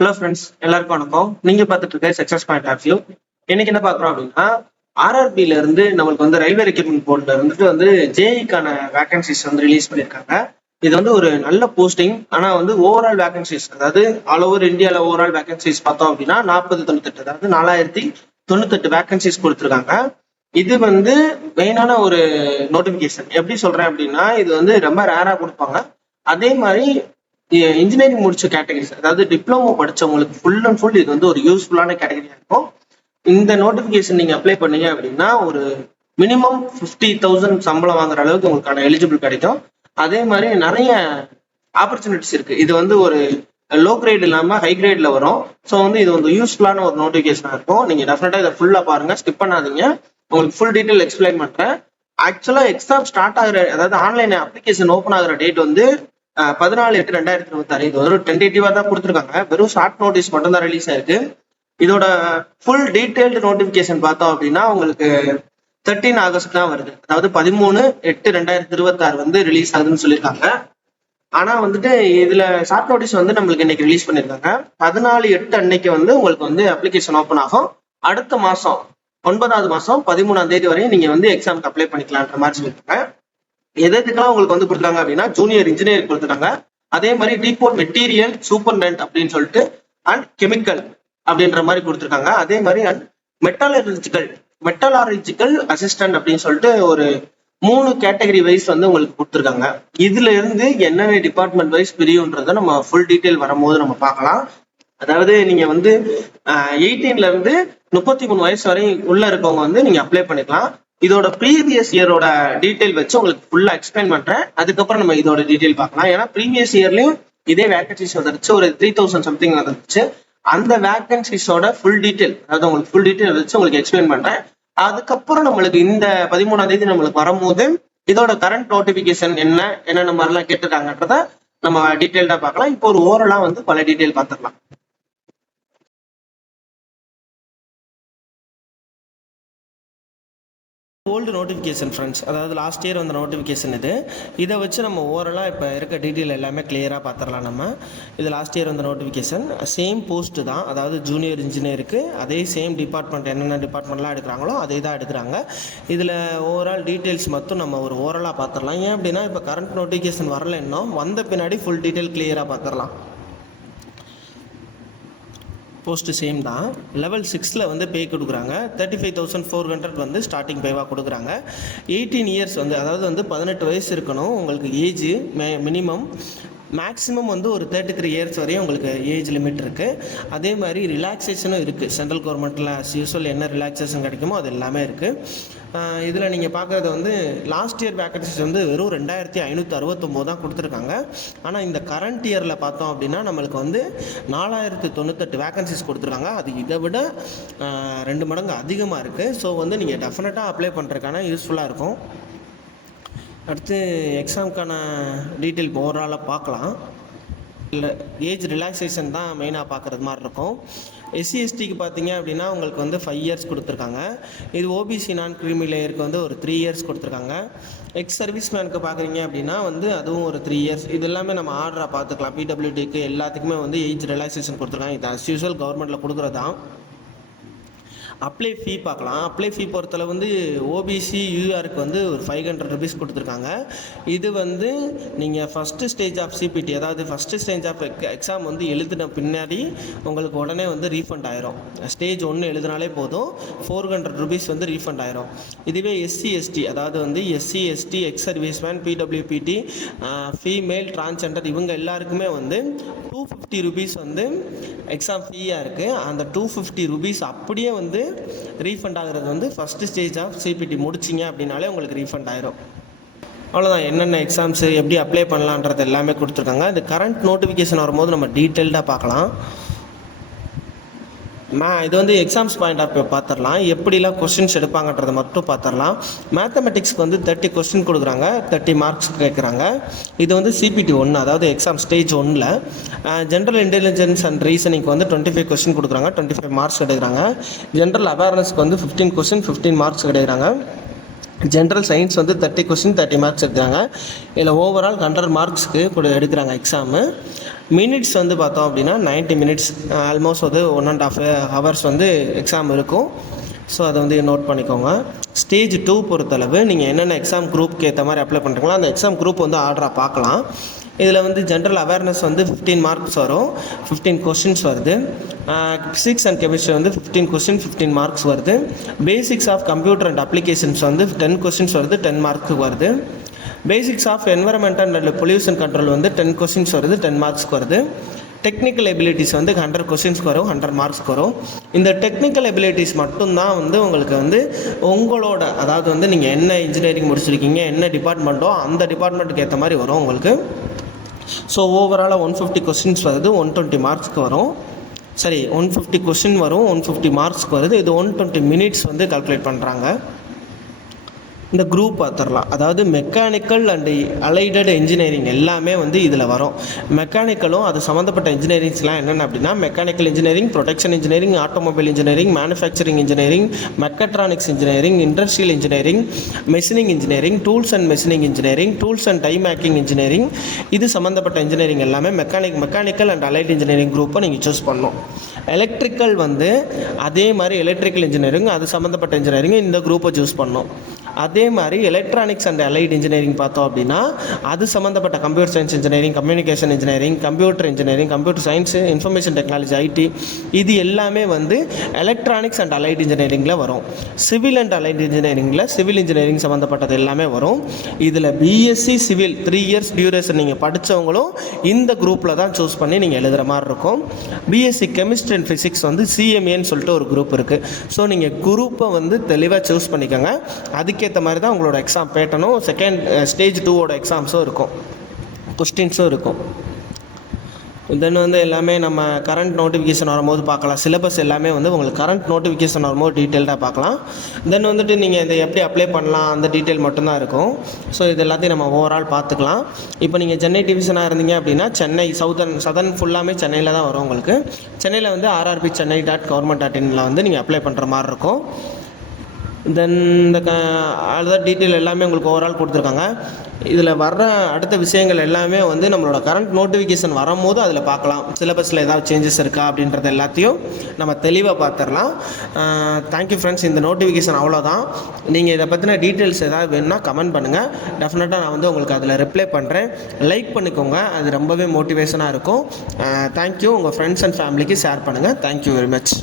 Hello friends, எல்லாருக்கும் வணக்கம். நீங்க பார்த்துட்டு இருக்க சக்சஸ் பாயிண்ட் ஆஃப் வியூ. இன்னைக்கு என்ன பார்க்குறோம் அப்படின்னா, ஆர்ஆர்பில இருந்து நம்மளுக்கு வந்து ரயில்வே ரெக்ரூட்மெண்ட் போர்ட்ல இருந்துட்டு வந்து ஜேஇக்கான வேகன்சிஸ் வந்து ரிலீஸ் பண்ணியிருக்காங்க. இது வந்து ஒரு நல்ல போஸ்டிங். ஆனா வந்து ஓவரால் வேகன்சிஸ், அதாவது ஆல் ஓவர் இந்தியாவில் ஓவரால் வேகன்சிஸ் பார்த்தோம் அப்படின்னா 4098, அதாவது 4098 வேகன்சிஸ் கொடுத்துருக்காங்க. இது வந்து மெயினான ஒரு நோட்டிபிகேஷன். எப்படி சொல்றேன் அப்படின்னா, இது வந்து ரொம்ப ரேரா கொடுப்பாங்க. அதே மாதிரி இன்ஜினியரிங் முடிச்ச கேட்டகரிஸ், அதாவது டிப்ளமோ படிச்சவங்களுக்கு ஃபுல் அண்ட் ஃபுல் இது வந்து ஒரு யூஸ்ஃபுல்லான கேட்டகரியா இருக்கும். இந்த நோட்டிபிகேஷன் நீங்க அப்ளை பண்ணீங்க அப்படின்னா ஒரு மினிமம் 50,000 சம்பளம் வாங்குற அளவுக்கு உங்களுக்கான எலிஜிபிள் கிடைக்கும். அதே மாதிரி நிறைய ஆப்பர்ச்சுனிட்டிஸ் இருக்கு. இது வந்து ஒரு லோ கிரேட் இல்லாம ஹை கிரேட்ல வரும். ஸோ வந்து இது வந்து யூஸ்ஃபுல்லான ஒரு நோட்டிபிகேஷனா இருக்கும். நீங்க டெஃபினட்டா இதை ஃபுல்லா பாருங்க, ஸ்கிப் பண்ணாதீங்க. உங்களுக்கு ஃபுல் டீட்டெயில் எக்ஸ்பிளைன் பண்றேன். ஆக்சுவலா எக்ஸாம் ஸ்டார்ட் ஆகுற, அதாவது ஆன்லைன் அப்ளிகேஷன் ஓப்பன் ஆகுற டேட் வந்து 14/8/2026. இது ஒரு டென்டேட்டிவா தான் கொடுத்துருக்காங்க. வெறும் ஷார்ட் நோட்டீஸ் மட்டும் தான் ரிலீஸ் ஆயிருக்கு. இதோட ஃபுல் டீடைல்டு நோட்டிபிகேஷன் பார்த்தோம் அப்படின்னா உங்களுக்கு 13 ஆகஸ்ட் தான் வருது. அதாவது 13/8/2026 வந்து ரிலீஸ் ஆகுதுன்னு சொல்லியிருக்காங்க. ஆனா வந்துட்டு இதுல ஷார்ட் நோட்டீஸ் வந்து நம்மளுக்கு இன்னைக்கு ரிலீஸ் பண்ணிருக்காங்க. 14/8 அன்னைக்கு வந்து உங்களுக்கு வந்து அப்ளிகேஷன் ஓப்பன் ஆகும். அடுத்த மாசம் 9வது மாசம் 13ஆம் தேதி வரையும் நீங்க வந்து எக்ஸாமுக்கு அப்ளை பண்ணிக்கலான்ற மாதிரி சொல்லியிருக்காங்க. எதுக்கெல்லாம் உங்களுக்கு வந்து கொடுத்துருக்காங்க அப்படின்னா, ஜூனியர் இன்ஜினியர் கொடுத்துருக்காங்க. அதே மாதிரி டிபோர்ட் மெட்டீரியல் சூப்பர்டென்ட் அப்படின்னு சொல்லிட்டு அண்ட் கெமிக்கல் அப்படின்ற மாதிரி கொடுத்துருக்காங்க. அதே மாதிரி அண்ட் மெட்டலாரிஜிக்கல் அசிஸ்டன்ட் அப்படின்னு சொல்லிட்டு ஒரு 3 கேட்டகரி வைஸ் வந்து உங்களுக்கு கொடுத்துருக்காங்க. இதுல இருந்து என்னென்ன டிபார்ட்மெண்ட் வைஸ் பிரியுன்றத நம்ம ஃபுல் டீட்டெயில் வரும்போது நம்ம பார்க்கலாம். அதாவது நீங்க வந்து 18ல இருந்து 33 வயசு வரை உள்ள இருக்கவங்க வந்து நீங்க அப்ளை பண்ணிக்கலாம். இதோட ப்ரீவியஸ் இயரோட டீடைல் வச்சு உங்களுக்கு ஃபுல்லா எக்ஸ்பிளைன் பண்றேன். அதுக்கப்புறம் நம்ம இதோட டீடைல் பார்க்கலாம். ஏன்னா ப்ரீவியஸ் இயர்லயும் இதே வேகன்சிஸ் வந்துருச்சு, ஒரு 3000 சம்திங் வந்துருச்சு. அந்த வேகன்சிஸோட ஃபுல் டீடைல், அதாவது உங்களுக்கு ஃபுல் டீடைல் வச்சு உங்களுக்கு எக்ஸ்பிளைன் பண்றேன். அதுக்கப்புறம் நம்மளுக்கு இந்த 13ஆம் தேதி நம்மளுக்கு வரும்போது இதோட கரண்ட் நோட்டிபிகேஷன் என்னென்ன மாதிரிலாம் கேட்டிருக்காங்கன்றத நம்ம டீடைல்டா பார்க்கலாம். இப்போ ஒரு ஓரலா வந்து பல டீடைல் பார்த்துக்கலாம். ஓல்டு நோட்டிஃபிகேஷன் ஃப்ரெண்ட்ஸ், அதாவது லாஸ்ட் இயர் வந்த நோட்டிஃபிகேஷன் இதை வச்சு நம்ம ஓவராலாக இப்போ இருக்க டீட்டெயில் எல்லாமே கிளியராக பார்த்துடலாம். நம்ம இது லாஸ்ட் இயர் வந்த நோட்டிஃபிகேஷன், சேம் போஸ்ட்டு தான். அதாவது ஜூனியர் இன்ஜினியருக்கு அதே சேம் டிபார்ட்மெண்ட், என்னென்ன டிபார்ட்மெண்ட்லாம் எடுக்கிறாங்களோ அதே தான் எடுக்கிறாங்க. இதில் ஓவரால் டீட்டெயில்ஸ் மட்டும் நம்ம ஒரு ஓவராலாக பார்த்துடலாம். ஏன் அப்படின்னா இப்போ கரண்ட் நோட்டிஃபிகேஷன் வரல, இன்னும் வந்த பின்னாடி ஃபுல் டீட்டெயில் கிளியராக பார்த்துடலாம். போஸ்ட்டு சேம் தான். லெவல் 6ல் வந்து பே கொடுக்குறாங்க. 35,400 வந்து ஸ்டார்டிங் பேவாக கொடுக்குறாங்க. 18 இயர்ஸ் வந்து, அதாவது வந்து 18 வயசு இருக்கணும் உங்களுக்கு ஏஜ் மினிமம். மேக்ஸிமம் வந்து ஒரு 33 இயர்ஸ் வரையும் உங்களுக்கு ஏஜ் லிமிட் இருக்குது. அதே மாதிரி ரிலாக்ஸேஷனும் இருக்குது. சென்ட்ரல் கவர்மெண்ட்டில் அஸ் யூஸ்வல் என்ன ரிலாக்ஸேஷன் கிடைக்குமோ அது எல்லாமே இருக்குது. இதில் நீங்கள் பார்க்குறது வந்து லாஸ்ட் இயர் வேகன்சிஸ் வந்து வெறும் 2569 தான் கொடுத்துருக்காங்க. ஆனால் இந்த கரண்ட் இயரில் பார்த்தோம் அப்படின்னா நம்மளுக்கு வந்து 4098 வேகன்சிஸ் கொடுத்துருக்காங்க. அது இதை விட 2 மடங்கு அதிகமாக இருக்குது. ஸோ வந்து நீங்கள் டெஃபினட்டாக அப்ளை பண்ணுறதுக்கான யூஸ்ஃபுல்லாக இருக்கும். அடுத்து எக்ஸாமுக்கான டீட்டெயில் ஓவராலாக பார்க்கலாம். இல்லை, ஏஜ் ரிலாக்ஸேஷன் தான் மெயினாக பார்க்குறது மாதிரி இருக்கும். எஸ்சி எஸ்டிக்கு பார்த்தீங்க அப்படின்னா உங்களுக்கு வந்து 5 இயர்ஸ் கொடுத்துருக்காங்க. இது ஓபிசி நான் கிரீமி லேயருக்கு வந்து ஒரு 3 இயர்ஸ் கொடுத்துருக்காங்க. எக்ஸ் சர்வீஸ் மேனுக்கு பார்க்குறீங்க அப்படின்னா வந்து அதுவும் ஒரு 3 இயர்ஸ். இது எல்லாமே நம்ம ஆர்டராக பார்த்துக்கலாம். பிடபிள்யூடிக்கு எல்லாத்துக்குமே வந்து ஏஜ் ரிலாக்ஸேஷன் கொடுத்துருக்காங்க. இது அஸ் யூஸ்வல் கவர்மெண்ட்டில் கொடுக்குறது தான். அப்ளை ஃபீ பார்க்கலாம். அப்ளை ஃபீ பொறுத்தளவு வந்து ஓபிசி யூஆருக்கு வந்து ஒரு 500 ருபீஸ் கொடுத்துருக்காங்க. இது வந்து நீங்கள் ஃபஸ்ட்டு ஸ்டேஜ் ஆஃப் சிபிடி, அதாவது ஃபஸ்ட்டு ஸ்டேஜ் ஆஃப் எக்ஸாம் வந்து எழுதின பின்னாடி உங்களுக்கு உடனே வந்து ரீஃபண்ட் ஆயிரும். ஸ்டேஜ் 1 எழுதினாலே போதும், 400 ருபீஸ் வந்து ரீஃபண்ட் ஆயிரும். இதுவே எஸ்சி எஸ்டி, அதாவது வந்து SC ST, ex serviceman, PWBD, female, transgender இவங்க எல்லாருக்குமே வந்து 250 ருபீஸ் வந்து எக்ஸாம் ஃபீயாக இருக்குது. அந்த 250 ருபீஸ் அப்படியே வந்து ரீஃபண்ட் ஆகிறது வந்து ஃபஸ்ட்டு ஸ்டேஜ் ஆஃப் சிபிடி முடிச்சிங்க அப்படின்னாலே உங்களுக்கு ரீஃபண்ட் ஆயிரும். அவ்வளோதான். என்னென்ன எக்ஸாம்ஸு எப்படி அப்ளை பண்ணலான்றது எல்லாமே கொடுத்துருக்காங்க. இந்த கரண்ட் நோட்டிஃபிகேஷன் வரும்போது நம்ம டீட்டெயில்டாக பார்க்கலாம். இது வந்து எக்ஸாம்ஸ் பாயிண்ட் ஆஃப் வியூ பார்த்துடலாம். எப்படிலாம் கொஸ்டின்ஸ் எடுப்பாங்கன்றதை மட்டும் பார்த்துடலாம். மேத்தமெட்டிக்ஸ்க்கு வந்து 30 கொஸ்டின் கொடுக்குறாங்க, 30 மார்க்ஸ் கேட்குறாங்க. இது வந்து சிபிடி 1, அதாவது எக்ஸாம் ஸ்டேஜ் 1ல். ஜென்ரல் இன்டெலிஜென்ஸ் அண்ட் ரீசனிங்க்கு வந்து 25 கொஸ்டின் கொடுக்குறாங்க, 25 மார்க்ஸ் எடுக்கிறாங்க. ஜென்ரல் அவேர்னஸ்க்கு வந்து 15 கொஸ்டின், 15 மார்க்ஸ் எடுக்கிறாங்க. ஜென்ரல் சயின்ஸ் வந்து 30 கொஸ்டின், 30 மார்க்ஸ் எடுக்கிறாங்க. இதில் ஓவரால் 100 மார்க்ஸ்க்கு எடுக்கிறாங்க எக்ஸாமு. மினிட்ஸ் வந்து பார்த்தோம் அப்படின்னா 90 மினிட்ஸ், ஆல்மோஸ்ட் வந்து 1.5 ஹவர்ஸ் வந்து எக்ஸாம் இருக்கும். ஸோ அதை வந்து நோட் பண்ணிக்கோங்க. ஸ்டேஜ் 2 பொறுத்தளவு நீங்கள் என்னென்ன எக்ஸாம் குரூப்க்கு ஏற்ற மாதிரி அப்ளை பண்ணுறீங்களோ அந்த எக்ஸாம் குரூப் வந்து ஆர்டராக பார்க்கலாம். இதில் வந்து ஜென்ரல் அவேர்னஸ் வந்து 15 மார்க்ஸ் வரும், 15 கொஷின்ஸ் வருது. ஃபிசிக்ஸ் அண்ட் கெமிஸ்ட்ரி வந்து 15 கொஷின் 15 மார்க்ஸ் வருது. Basics of computer and applications வந்து 10 கொஷின்ஸ் வருது, 10 மார்க்ஸுக்கு வருது. Basics of environmental and pollution control வந்து 10 கொஷின்ஸ் வருது, 10 மார்க்ஸ்க்கு வருது. டெக்னிக்கல் எபிலிட்டிஸ் வந்து 100 கொஷின்ஸ்க்கு வரும், 100 மார்க்ஸ்க்கு வரும். இந்த டெக்னிக்கல் எபிலிட்டிஸ் மட்டும்தான் வந்து உங்களுக்கு வந்து உங்களோட, அதாவது வந்து நீங்கள் என்ன இன்ஜினியரிங் முடிச்சிருக்கீங்க, என்ன டிபார்ட்மெண்ட்டோ அந்த டிபார்ட்மெண்ட்டுக்கு ஏற்ற மாதிரி வரும் உங்களுக்கு. ஸோ ஓவராலாக 150 கொஸ்டின்ஸ் வருது, 120 மார்க்ஸ்க்கு வரும். 150 கொஸ்டின் வரும், 150 மார்க்ஸ்க்கு வருது. இது 120 மினிட்ஸ் வந்து கால்குலேட் பண்ணுறாங்க. இந்த குரூப் பார்த்துடலாம். அதாவது மெக்கானிக்கல் அண்டு அலைடட் இன்ஜினியரிங் எல்லாமே வந்து இதில் வரும். மெக்கானிக்கலும் அது சம்மந்தப்பட்ட இன்ஜினியரிங்ஸ்லாம் என்னென்ன அப்படின்னா mechanical engineering, production engineering, automobile engineering, manufacturing engineering, mechatronics engineering, industrial engineering, machining engineering, tools and machining engineering, tools and die making engineering, இது சம்மந்தப்பட்ட இன்ஜினியரிங் எல்லாமே மெக்கானிக்கல் அண்ட் அலைட் இன்ஜினியரிங் குரூப்பை நீங்கள் சூஸ் பண்ணணும். எலக்ட்ரிக்கல் வந்து அதே மாதிரி எலக்ட்ரிக்கல் இன்ஜினியரிங் அது சம்மந்தப்பட்ட இன்ஜினியரிங் இந்த குரூப்பை சூஸ் பண்ணணும். அதே மாதிரி எலக்ட்ரானிக்ஸ் அண்ட் அலைட் இன்ஜினியரிங் பார்த்தோம் அப்படின்னா அது சம்மந்தப்பட்ட computer science engineering, communication engineering, computer engineering, computer science, information technology, IT, இது எல்லாமே வந்து எலக்ட்ரானிக்ஸ் அண்ட் அலைட் இன்ஜினியரிங்கில் வரும். சிவில் அண்ட் அலைட் இன்ஜினியரிங்கில் சிவில் இன்ஜினியரிங் சம்மந்தப்பட்டது எல்லாமே வரும். இதில் பிஎஸ்சி சிவில் 3 இயர்ஸ் டியூரேஷன் நீங்கள் படித்தவங்களும் இந்த குரூப்பில் தான் சூஸ் பண்ணி நீங்கள் எழுதுகிற மாதிரி இருக்கும். பிஎஸ்சி கெமிஸ்ட்ரி அண்ட் ஃபிசிக்ஸ் வந்து சிஎம்ஏன்னு சொல்லிட்டு ஒரு குரூப் இருக்குது. ஸோ நீங்கள் குரூப்பை வந்து தெளிவாக சூஸ் பண்ணிக்கோங்க. அதுக்கேற்ற மாதிரி தான் உங்களோட எக்ஸாம் பேட்டர்னும் ஸ்டேஜ் 2ஓட எக்ஸாம்ஸும் இருக்கும், கொஸ்டின்ஸும் இருக்கும். தென் வந்து எல்லாமே நம்ம கரண்ட் நோட்டிஃபிகேஷன் வரும்போது பார்க்கலாம். சிலபஸ் எல்லாமே வந்து உங்களுக்கு கரண்ட் நோட்டிஃபிகேஷன் வரும்போது டீட்டெயில்டாக பார்க்கலாம். தென் வந்துட்டு நீங்கள் இதை எப்படி அப்ளை பண்ணலாம் அந்த டீட்டெயில் மட்டும்தான் இருக்கும். ஸோ இது எல்லாத்தையும் நம்ம ஓவரால் பார்த்துக்கலாம். இப்போ நீங்கள் சென்னை டிவிஷனாக இருந்தீங்க அப்படின்னா சென்னை சதன் ஃபுல்லாமே சென்னையில் தான் வரும் உங்களுக்கு. சென்னையில் வந்து rrbchennai.government.in வந்து நீங்கள் அப்ளை பண்ணுற மாதிரி இருக்கும். தென் இந்த அதுதான் டீட்டெயில் எல்லாமே உங்களுக்கு ஓவரால் கொடுத்துருக்காங்க. இதில் வர்ற அடுத்த விஷயங்கள் எல்லாமே வந்து நம்மளோட கரண்ட் நோட்டிஃபிகேஷன் வரும்போது அதில் பார்க்கலாம். சிலபஸில் ஏதாவது சேஞ்சஸ் இருக்கா அப்படின்றது எல்லாத்தையும் நம்ம தெளிவாக பார்த்துடலாம். Thank you friends. இந்த நோட்டிஃபிகேஷன் அவ்வளோதான். நீங்கள் இதை பற்றின டீட்டெயில்ஸ் ஏதாவது வேணும்னா கமெண்ட் பண்ணுங்கள். டெஃபினட்டாக நான் வந்து உங்களுக்கு அதில் ரிப்ளை பண்ணுறேன். லைக் பண்ணிக்கோங்க, அது ரொம்பவே மோட்டிவேஷனாக இருக்கும். தேங்க்யூ. உங்கள் ஃப்ரெண்ட்ஸ் அண்ட் ஃபேமிலிக்கு ஷேர் பண்ணுங்கள். Thank you very much.